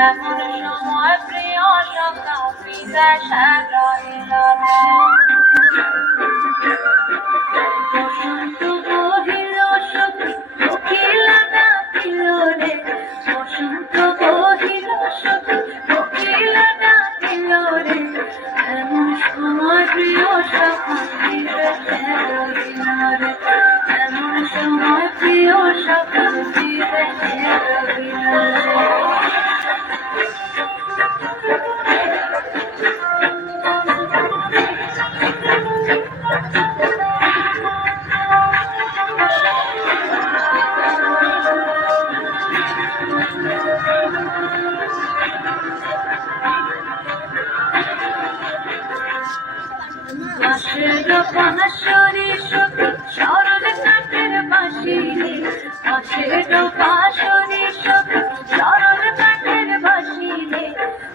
এমন সময় প্রিয় সখা বিদেশে রহিল বসন্ত বহিল সখী কোকিলা ডাকিল রে বসন্ত বহিল সখী কোকিলা ডাকিল রে এমন সময় প্রিয় সখা বিদেশে রহিল রে এমন সময় প্রিয় সখা বিদেশে রহিল রে পাশরি সখী সরল কাঠের বাঁশি পাশরি সখী সরল কাঠের বাঁশি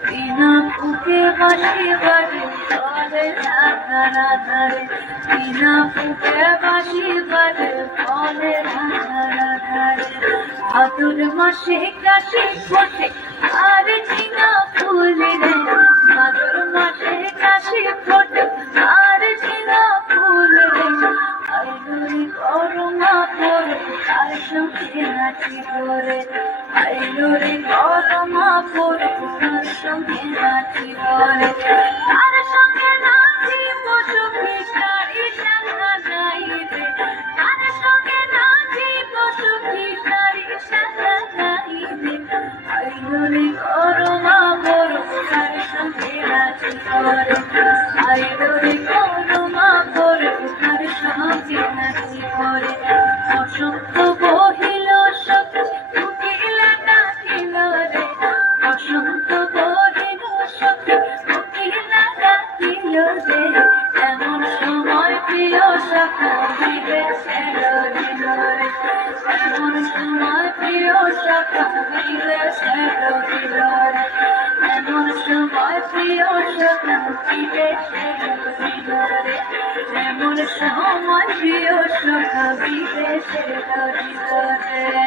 বিনা ফুকে বাঁশি বাজে ফলে রাধারা ধারে বিনা ফুকে বাঁশি বাজে ফলে রাধারা ধারে ভাদুর মাসে কাশি ফোটে আর ঝিঙা ফুল রে ভাদুর মাসে কাশি ফোটে আর ঝিঙা ফুল রে আইলুরি করমা পরে তার সঙ্গে নাচি করে আইলুরি করমা পরে তার সঙ্গে নাচি করে তার সঙ্গে নাচি পশু কৃষ্ণারি সাঙ্গা নাই রে তার সঙ্গে নাচি পশু কৃষ্ণারি সাঙ্গা নাই রে আইলুরি করমা পরে তার সঙ্গে নাচি করে আইলুরি করমা পরে তার সঙ্গে নাচি করে বসন্ত বহিল সখী কোকিলা ডাকিল রে বসন্ত বহিল সখী কোকিলা ডাকিল রে এমন সময় প্রিয় সখা বিদেশে রহিল রে এমন সময় প্রিয় সখা বিদেশে রহিল রে এমন সময় প্রিয় সখা বিদেশে রহিল রে এমন সময় প্রিয় সখা বিদেশে রহিল রে